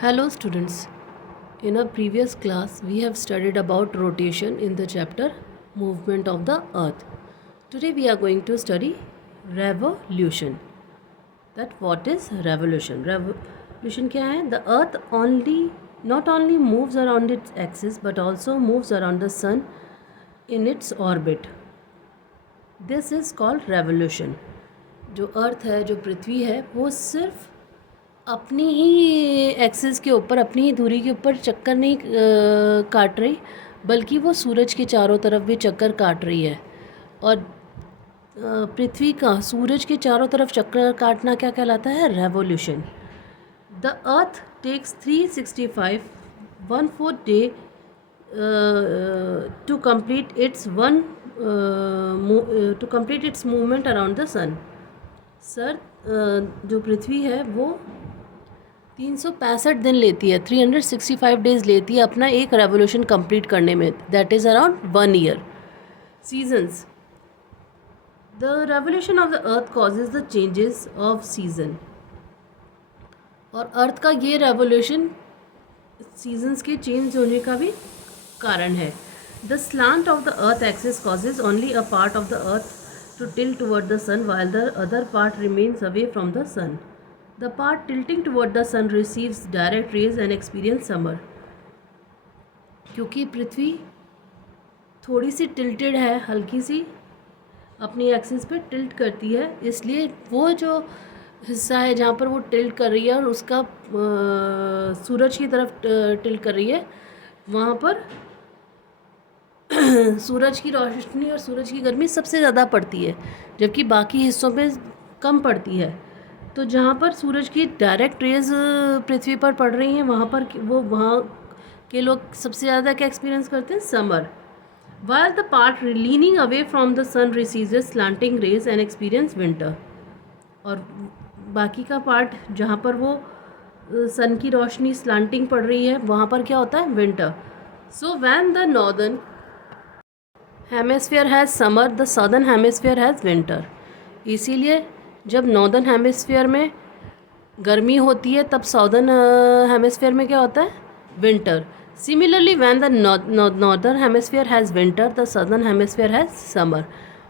Hello students. In our previous class we have studied about rotation in the chapter movement of the earth. Today we are going to study revolution. That what is revolution? Revolution क्या है? The earth not only moves around its axis but also moves around the sun in its orbit. This is called revolution. जो अर्थ है, जो पृथ्वी है, वो सिर्फ अपनी ही एक्सिस के ऊपर, अपनी ही धुरी के ऊपर चक्कर नहीं काट रही, बल्कि वो सूरज के चारों तरफ भी चक्कर काट रही है। और पृथ्वी का सूरज के चारों तरफ चक्कर काटना क्या कहलाता है? Revolution. The earth takes 365 1/4 day to complete its movement around the sun. Sir, जो पृथ्वी है वो 365 दिन लेती है, 365 डेज लेती है अपना एक रेवोल्यूशन कंप्लीट करने में, that is around 1 year. Seasons, the revolution of the earth causes the changes off season. और अर्थ का ये रेवोल्यूशन सीजन्स के चेंज होने का भी कारण है। The slant of the earth axis causes only a part of the earth to tilt toward the sun while the other part remains away from the sun. The part tilting toward the sun receives direct rays and experience summer. क्योंकि पृथ्वी थोड़ी सी tilted है, हल्की सी अपनी axis पे tilt करती है, इसलिए वो जो हिस्सा है जहाँ पर वो टिल्ट कर रही है और उसका सूरज की तरफ टिल्ट कर रही है, वहाँ पर सूरज की रोशनी और सूरज की गर्मी सबसे ज़्यादा पड़ती है, जबकि बाकी हिस्सों पे कम पड़ती है। तो जहाँ पर सूरज की डायरेक्ट रेज पृथ्वी पर पड़ रही हैं, वहाँ के लोग सबसे ज़्यादा क्या एक्सपीरियंस करते हैं? Summer. While the part leaning away from the sun receives slanting rays and experience winter. और बाकी का पार्ट जहाँ पर वो सन की रोशनी स्लांटिंग पड़ रही है, वहाँ पर क्या होता है? Winter. So when the northern hemisphere has summer, the southern hemisphere has winter. इसीलिए जब नॉर्दर्न हेमिस्फीयर में गर्मी होती है, तब साउदर्न हेमिस्फीयर में क्या होता है? Winter. Similarly when the northern hemisphere has winter, the southern hemisphere has summer.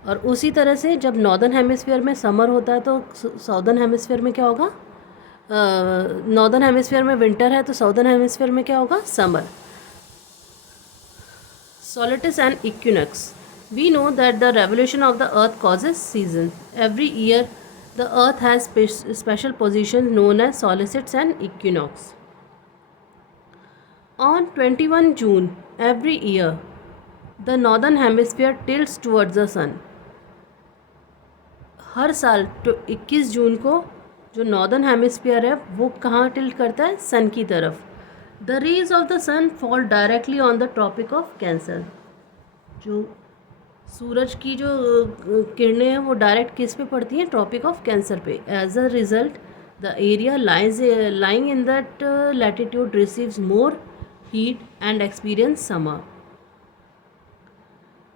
और उसी तरह से जब नॉर्दर्न हेमिस्फीयर में समर होता है तो साउदर्न हेमिस्फीयर में क्या होगा? नॉर्दर्न हेमिस्फीयर में विंटर है तो साउदर्न हेमिस्फीयर में क्या होगा? Summer. Solstice and equinox. We know that the revolution of the earth causes seasons. Every year the earth has special positions known as solstice and equinox. On 21 June every year the northern hemisphere tilts towards the sun. हर साल 21 जून को जो northern hemisphere है वो कहाँ tilt करता है? Sun की तरफ। The rays of the sun fall directly on the tropic of Cancer. जो सूरज की जो किरणें हैं वो डायरेक्ट किस पे पड़ती हैं? ट्रॉपिक ऑफ कैंसर पे। As a result the area lying in that latitude receives more heat and experience summer.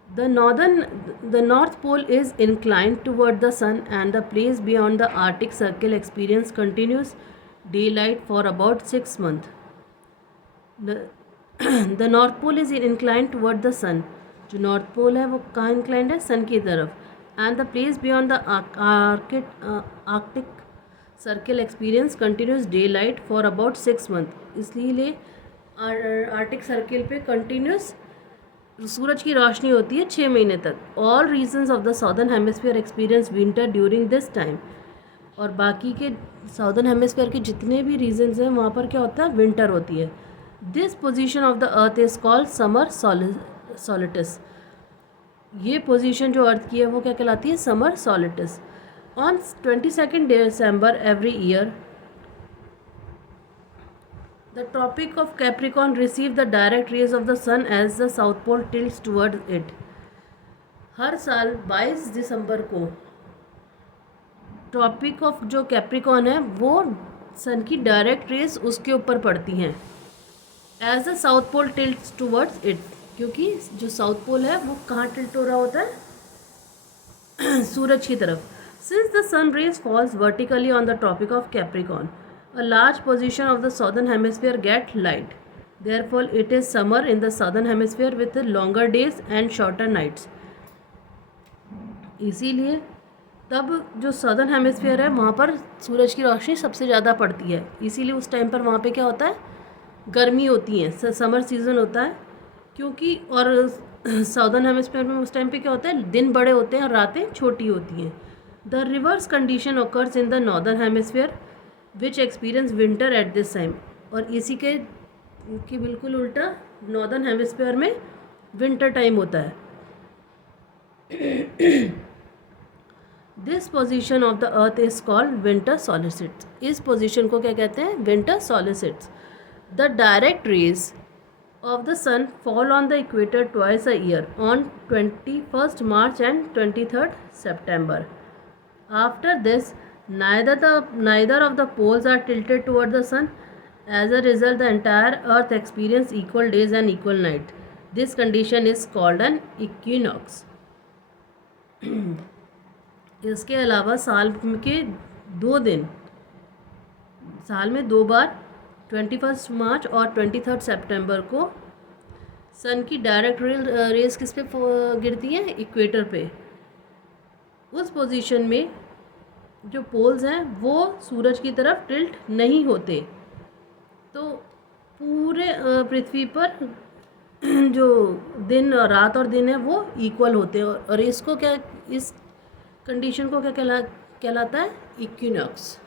The north pole is inclined toward the sun and the place beyond the Arctic Circle experience continuous daylight for about 6 months. The North Pole is inclined toward the sun. जो north pole है वो कहाँ inclined है? Sun की तरफ। And the place beyond the Arctic Circle experience continuous daylight for about 6 month. इसलिए Arctic Circle पे continuous सूरज की रोशनी होती है 6 महीने तक। All regions of the southern hemisphere experience winter during this time. और बाकी के साउदर्न हेमिस्फीयर के जितने भी रीजन्स हैं वहाँ पर क्या होता है? विंटर होती है। This position of the earth is called summer solstice. ये पोजीशन जो अर्थ की है वो क्या कहलाती है? Summer solstice. On 22 December every year the tropic of Capricorn receive the direct rays of the sun as the south pole tilts toward it. हर साल 22 दिसंबर को ट्रॉपिक ऑफ जो कैप्रिकॉन है वो सन की डायरेक्ट रेज उसके ऊपर पड़ती हैं। As the south pole tilts towards it, क्योंकि जो साउथ पोल है वो कहाँ टिल्ट हो रहा होता है? सूरज की तरफ। Since the sun rays falls vertically on the tropic of Capricorn, A large portion of the southern hemisphere get light. Therefore, it is summer in the southern hemisphere with longer days and shorter nights. इसीलिए तब जो southern hemisphere है वहाँ पर सूरज की रोशनी सबसे ज़्यादा पड़ती है, इसीलिए उस टाइम पर वहाँ पे क्या होता है, गर्मी होती है, समर सीज़न होता है, क्योंकि और साउदर्न हेमिस्फीयर में उस टाइम पे क्या होता है, दिन बड़े होते हैं और रातें छोटी होती हैं. The reverse condition occurs in the northern hemisphere which experience winter at this time. और इसी के बिल्कुल उल्टा नॉर्दर्न हेमिस्फीयर में विंटर टाइम होता है. This position of the earth is called winter solstice. इस पोजिशन को क्या कहते हैं, winter solstice. The direct rays of the sun fall on the equator twice a year, on 21st March and 23rd September. After this, neither of the poles are tilted toward the sun. As a result, the entire earth experiences equal days and equal night. This condition is called an equinox. इसके अलावा साल के 2 दिन, साल में 2 बार 21 मार्च और 23 सितंबर को सन की डायरेक्ट रेस किस पे गिरती हैं, इक्वेटर पे. उस पोजीशन में जो पोल्स हैं वो सूरज की तरफ टिल्ट नहीं होते, तो पूरे पृथ्वी पर जो दिन और रात और दिन है वो इक्वल होते हैं. और इसको क्या, इस कंडीशन को क्या कहलाता है, इक्विनॉक्स.